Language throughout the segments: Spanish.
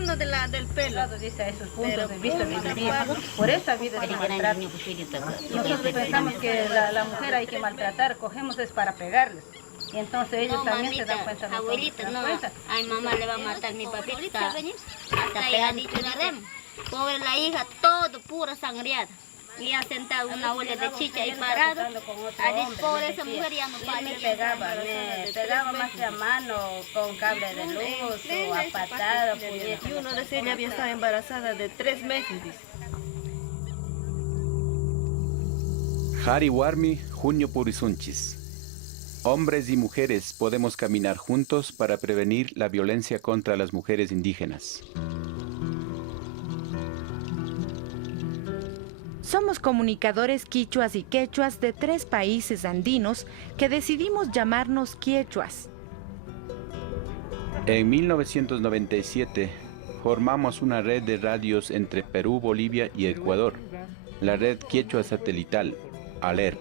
hablando de del pelo. Dice a esos puntos de vista de vivir. Por eso ha habido ese maltrato. Nosotros pensamos que la mujer hay que maltratar, cogemos es para pegarles. Y entonces ellos no, también mamita, se dan cuenta. Abuelita, no, ay mamá le va a matar mi papita. Hasta ella ha dicho, pobre la hija, todo pura sangriada. Y ha sentado una olla de chicha y parado. Ha dicho, pobre esa mujer ya no para. Me pegaba más a mano, con cable de luz, o a patada, puñeta. Y uno decía, ella había estado embarazada de 3 meses, dice. Hari Warmi, Junio Purisunchis. Hombres y mujeres podemos caminar juntos para prevenir la violencia contra las mujeres indígenas. Somos comunicadores quichuas y quechuas de 3 países andinos que decidimos llamarnos quechuas. En 1997 formamos una red de radios entre Perú, Bolivia y Ecuador, la red Quechua Satelital, ALER.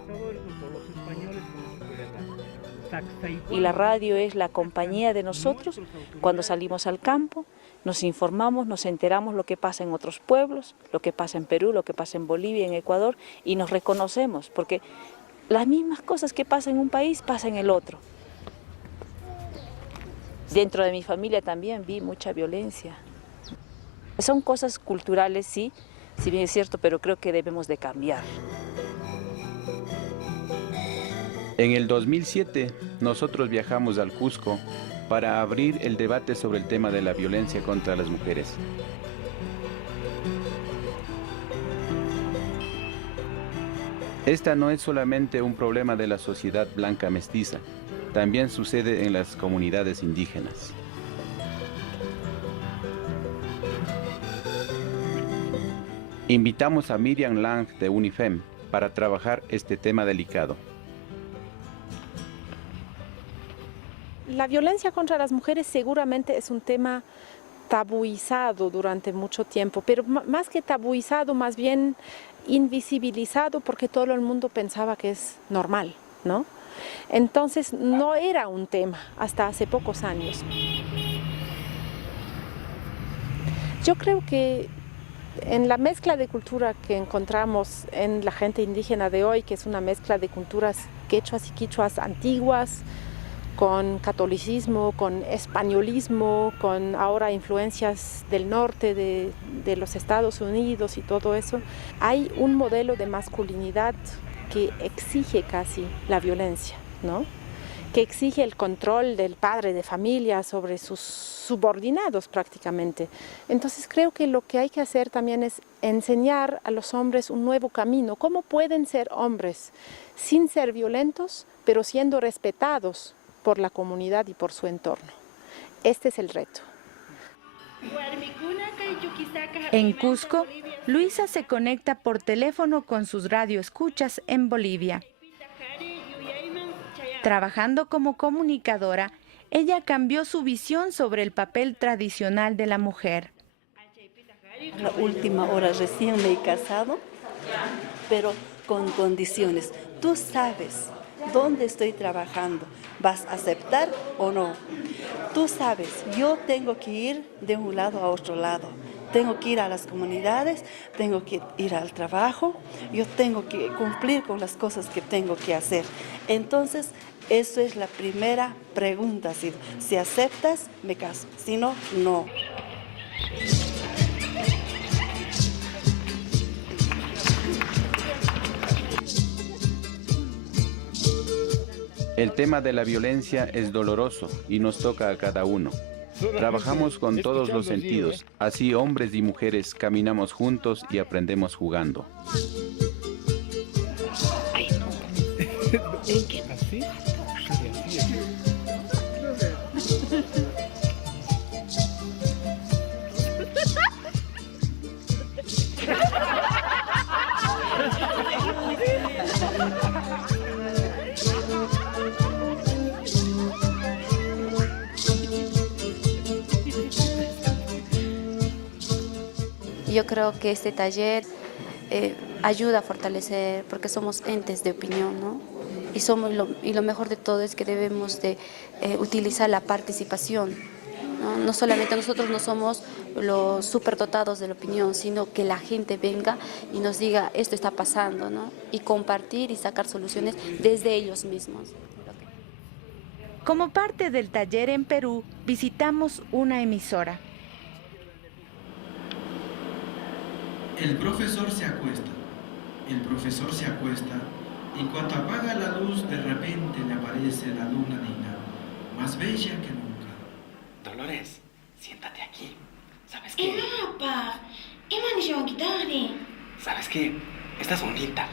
Y la radio es la compañía de nosotros cuando salimos al campo, nos informamos, nos enteramos lo que pasa en otros pueblos, lo que pasa en Perú, lo que pasa en Bolivia, en Ecuador, y nos reconocemos, porque las mismas cosas que pasan en un país pasan en el otro. Dentro de mi familia también vi mucha violencia. Son cosas culturales, sí, si bien es cierto, pero creo que debemos de cambiar. En el 2007, nosotros viajamos al Cusco para abrir el debate sobre el tema de la violencia contra las mujeres. Esta no es solamente un problema de la sociedad blanca mestiza, también sucede en las comunidades indígenas. Invitamos a Miriam Lang de UNIFEM para trabajar este tema delicado. La violencia contra las mujeres seguramente es un tema tabuizado durante mucho tiempo, pero más que tabuizado, más bien invisibilizado porque todo el mundo pensaba que es normal, ¿no? Entonces no era un tema hasta hace pocos años. Yo creo que en la mezcla de cultura que encontramos en la gente indígena de hoy, que es una mezcla de culturas quechuas y quichuas antiguas, con catolicismo, con españolismo, con ahora influencias del norte de los Estados Unidos y todo eso, hay un modelo de masculinidad que exige casi la violencia, ¿no? Que exige el control del padre de familia sobre sus subordinados prácticamente. Entonces creo que lo que hay que hacer también es enseñar a los hombres un nuevo camino. ¿Cómo pueden ser hombres sin ser violentos, pero siendo respetados por la comunidad y por su entorno? Este es el reto. En Cusco, Luisa se conecta por teléfono con sus radioescuchas en Bolivia. Trabajando como comunicadora, ella cambió su visión sobre el papel tradicional de la mujer. La última hora recién me he casado, pero con condiciones. Tú sabes dónde estoy trabajando. ¿Vas a aceptar o no? Tú sabes, yo tengo que ir de un lado a otro lado. Tengo que ir a las comunidades, tengo que ir al trabajo, yo tengo que cumplir con las cosas que tengo que hacer. Entonces, eso es la primera pregunta. Si aceptas, me caso. Si no, no. El tema de la violencia es doloroso y nos toca a cada uno. Trabajamos con todos los sentidos, así hombres y mujeres caminamos juntos y aprendemos jugando. ¿Así? Yo creo que este taller ayuda a fortalecer, porque somos entes de opinión, ¿no? Y lo mejor de todo es que debemos de utilizar la participación ¿no? No solamente nosotros no somos los superdotados de la opinión, sino que la gente venga y nos diga esto está pasando, ¿no? Y compartir y sacar soluciones desde ellos mismos. Como parte del taller en Perú, visitamos una emisora. El profesor se acuesta. El profesor se acuesta y cuando apaga la luz, de repente le aparece la luna Dina, más bella que nunca. Dolores, siéntate aquí. ¿Sabes qué? ¿Sabes qué? Estás bonita.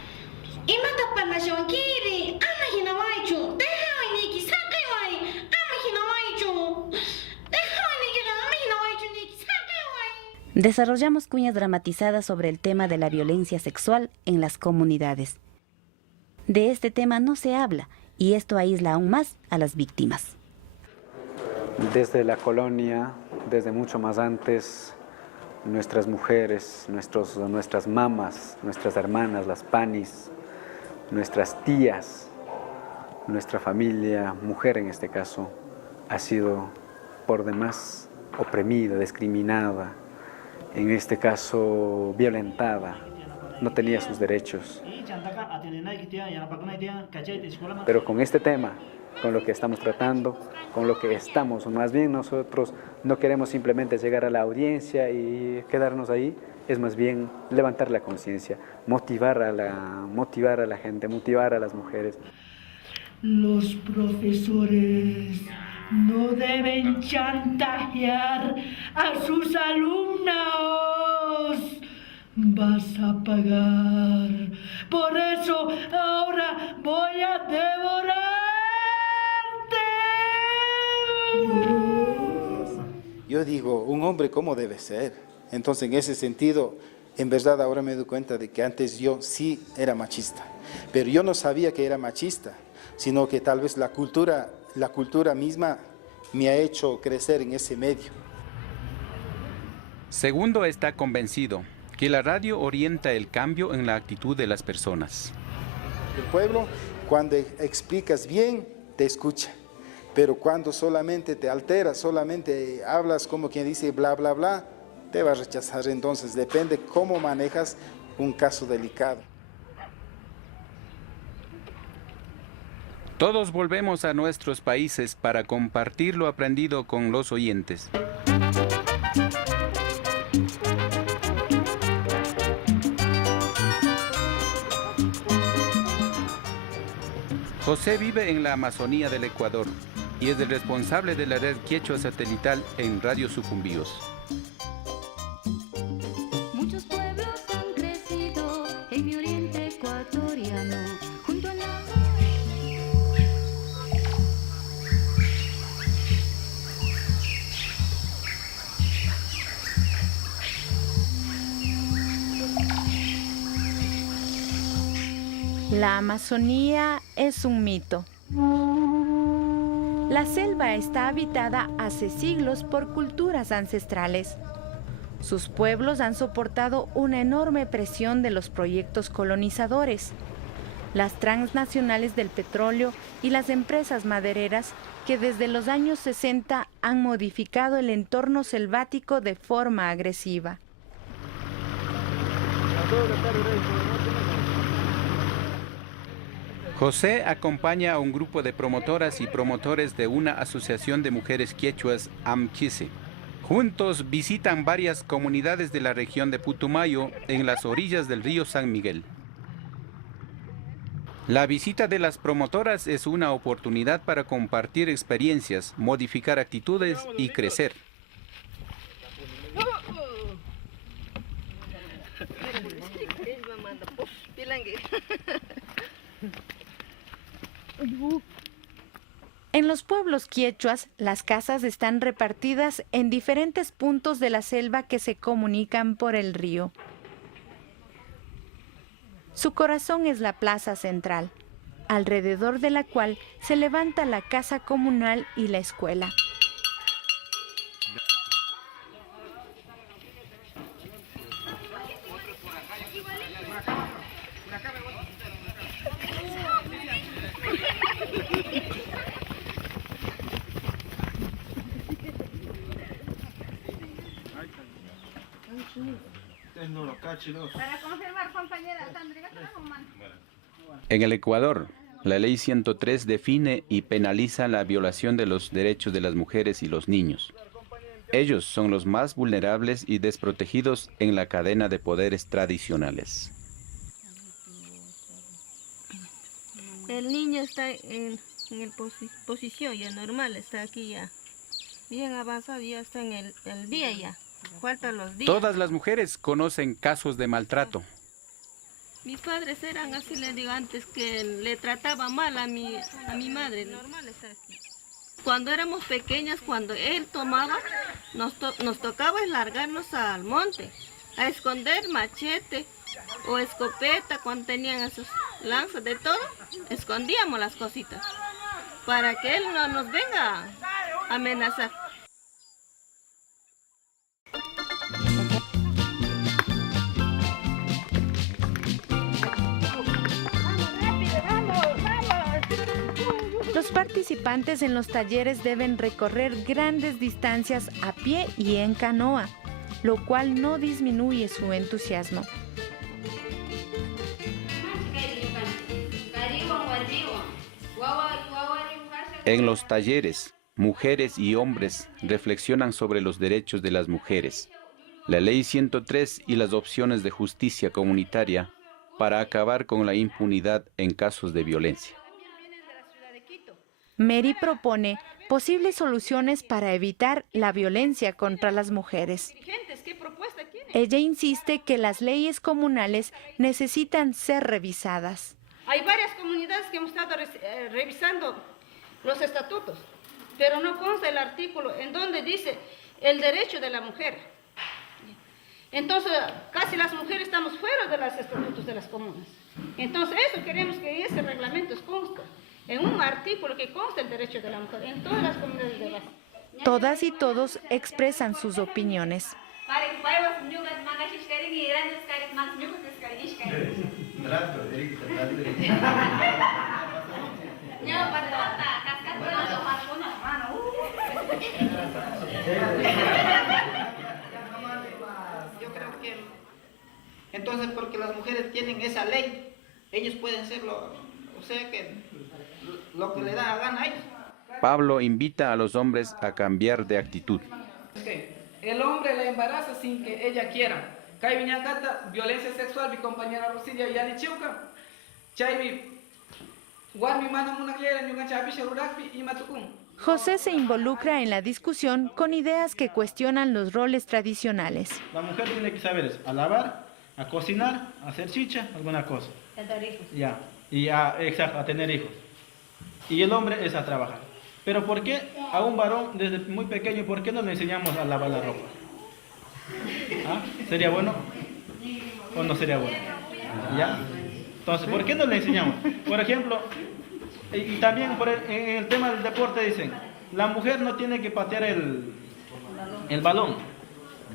Desarrollamos cuñas dramatizadas sobre el tema de la violencia sexual en las comunidades. De este tema no se habla y esto aísla aún más a las víctimas. Desde la colonia, desde mucho más antes, nuestras mujeres, nuestras mamás, nuestras hermanas, las panis, nuestras tías, nuestra familia, mujer en este caso, ha sido por demás oprimida, discriminada, en este caso violentada, no tenía sus derechos. Pero con este tema, con lo que estamos tratando, con lo que estamos, más bien nosotros no queremos simplemente llegar a la audiencia y quedarnos ahí, es más bien levantar la conciencia, motivar a la gente, motivar a las mujeres. Los profesores no deben chantajear a sus alumnos. Vas a pagar. Por eso ahora voy a devorarte. Yo digo, un hombre cómo debe ser. Entonces, en ese sentido, en verdad ahora me doy cuenta de que antes yo sí era machista. Pero yo no sabía que era machista, sino que tal vez la cultura misma me ha hecho crecer en ese medio. Segundo está convencido que la radio orienta el cambio en la actitud de las personas. El pueblo, cuando explicas bien, te escucha. Pero cuando solamente te alteras, solamente hablas como quien dice bla, bla, bla, te va a rechazar. Entonces depende cómo manejas un caso delicado. Todos volvemos a nuestros países para compartir lo aprendido con los oyentes. José vive en la Amazonía del Ecuador y es el responsable de la red quechua satelital en Radio Sucumbíos. Muchos pueblos han crecido en mi oriente ecuatoriano, junto a la... La Amazonía es un mito. La selva está habitada hace siglos por culturas ancestrales. Sus pueblos han soportado una enorme presión de los proyectos colonizadores, las transnacionales del petróleo y las empresas madereras que desde los años 60 han modificado el entorno selvático de forma agresiva. José acompaña a un grupo de promotoras y promotores de una asociación de mujeres quechuas, AMQISE. Juntos visitan varias comunidades de la región de Putumayo en las orillas del río San Miguel. La visita de las promotoras es una oportunidad para compartir experiencias, modificar actitudes y crecer. En los pueblos quechuas, las casas están repartidas en diferentes puntos de la selva que se comunican por el río. Su corazón es la plaza central, alrededor de la cual se levanta la casa comunal y la escuela. Para confirmar, compañera Sandra, En el Ecuador, la Ley 103 define y penaliza la violación de los derechos de las mujeres y los niños. Ellos son los más vulnerables y desprotegidos en la cadena de poderes tradicionales. El niño está en posición ya normal, está aquí ya bien avanzado, ya está en el día ya. Faltan los días. Todas las mujeres conocen casos de maltrato. Mis padres eran así, le digo antes, que le trataba mal a mi madre. Normal está aquí. Cuando éramos pequeñas, cuando él tomaba, nos tocaba largarnos al monte, a esconder machete o escopeta, cuando tenían esos lanzas de todo, escondíamos las cositas, para que él no nos venga a amenazar. Los participantes en los talleres deben recorrer grandes distancias a pie y en canoa, lo cual no disminuye su entusiasmo. En los talleres, mujeres y hombres reflexionan sobre los derechos de las mujeres, la Ley 103 y las opciones de justicia comunitaria para acabar con la impunidad en casos de violencia. Mary propone posibles soluciones para evitar la violencia contra las mujeres. Ella insiste que las leyes comunales necesitan ser revisadas. Hay varias comunidades que hemos estado revisando los estatutos, pero no consta el artículo en donde dice el derecho de la mujer. Entonces, casi las mujeres estamos fuera de los estatutos de las comunas. Entonces, eso queremos que ese reglamento conste en un artículo que conste el derecho de la mujer en todas las comunidades de base. Todas y todos expresan sus opiniones. Yo creo que entonces porque las mujeres tienen esa ley, ellos pueden hacerlo, o sea que lo que le da la gana a ellos. Pablo invita a los hombres a cambiar de actitud. El hombre la embaraza sin que ella quiera. Kai viñacata, violencia sexual, mi compañera Rosilia yani chiuka. Chaymi guarmi mano una quiera ni una chapisha rurakpi y matukum. José se involucra en la discusión con ideas que cuestionan los roles tradicionales. La mujer tiene que saber eso, a lavar, a cocinar, a hacer chicha, alguna cosa. A dar hijos. Ya, y exacto, a tener hijos. Y el hombre es a trabajar. Pero ¿por qué a un varón desde muy pequeño, por qué no le enseñamos a lavar la ropa? ¿Ah? ¿Sería bueno o no sería bueno? ¿Ya? Entonces, ¿por qué no le enseñamos? Por ejemplo, y también en el tema del deporte dicen, la mujer no tiene que patear el balón.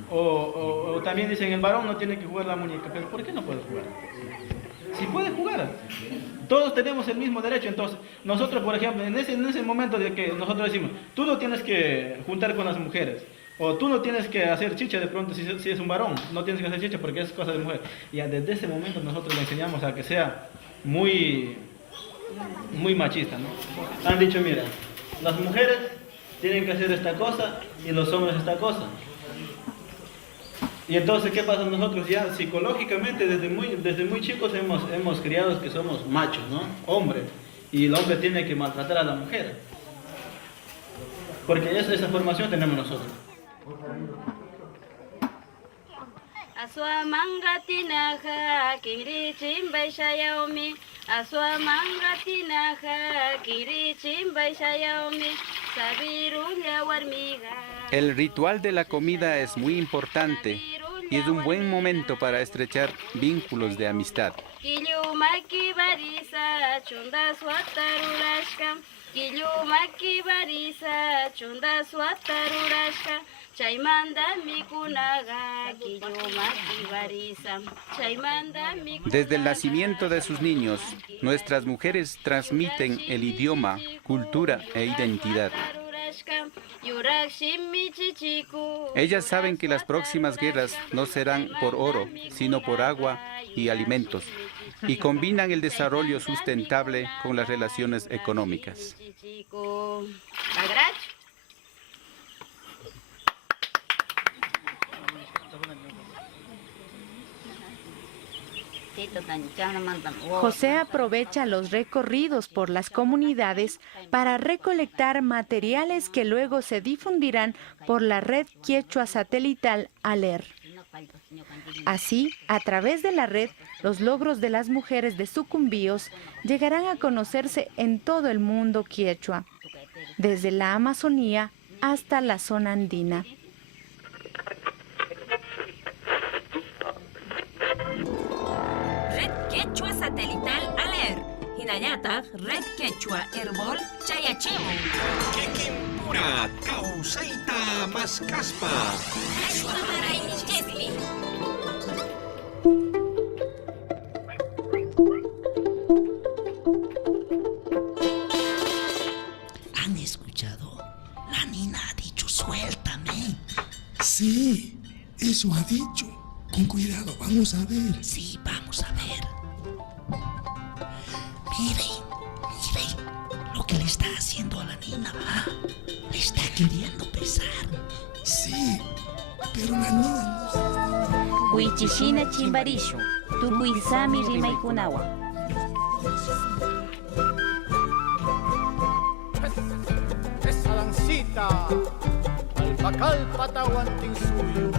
O también dicen, el varón no tiene que jugar la muñeca. Pero ¿por qué no puede jugar? Si puede jugar. Todos tenemos el mismo derecho. Entonces, nosotros, por ejemplo, en ese momento de que nosotros decimos, tú no tienes que juntar con las mujeres, o tú no tienes que hacer chicha de pronto si es un varón, no tienes que hacer chicha porque es cosa de mujer. Y desde ese momento nosotros le enseñamos a que sea muy machista, ¿no? Han dicho, mira, las mujeres tienen que hacer esta cosa y los hombres esta cosa. Y entonces, ¿qué pasa? Nosotros ya psicológicamente desde muy chicos hemos criado que somos machos, ¿no? Hombres. Y el hombre tiene que maltratar a la mujer. Porque esa formación tenemos nosotros. Aswa mangatinaja kiri chimbay shayaomi. Aswa mangatinaja kiri chimbay shayaomi. Sabirulla warmiga. El ritual de la comida es muy importante y es un buen momento para estrechar vínculos de amistad. Killumaki barisa chunda swatarurashka. Killumaki barisa chunda swatarurashka. Chaymanda mikunaga killumaki barisa. Chaymanda mikunaga. Desde el nacimiento de sus niños, nuestras mujeres transmiten el idioma, cultura e identidad. Ellas saben que las próximas guerras no serán por oro, sino por agua y alimentos, y combinan el desarrollo sustentable con las relaciones económicas. José aprovecha los recorridos por las comunidades para recolectar materiales que luego se difundirán por la red quechua satelital ALER. Así, a través de la red, los logros de las mujeres de Sucumbíos llegarán a conocerse en todo el mundo quechua, desde la Amazonía hasta la zona andina. Red Quechua Satelital ALER. Hinayataq Red Quechua Herbol Chayachimo. Kekimpura Kausaita Maskaspa. Quechua Maraichespi. ¿Han escuchado? La Nina ha dicho, suéltame. Sí, eso ha dicho. Con cuidado, vamos a ver. Sí, vamos a ver. Miren lo que le está haciendo a la Nina, ¿va? Le está queriendo besar. Sí, pero la Nina no... Huichishina chimbarishu, tukuisami rimaykunawa. Esa dancita, al bacal patahuantinsuyo.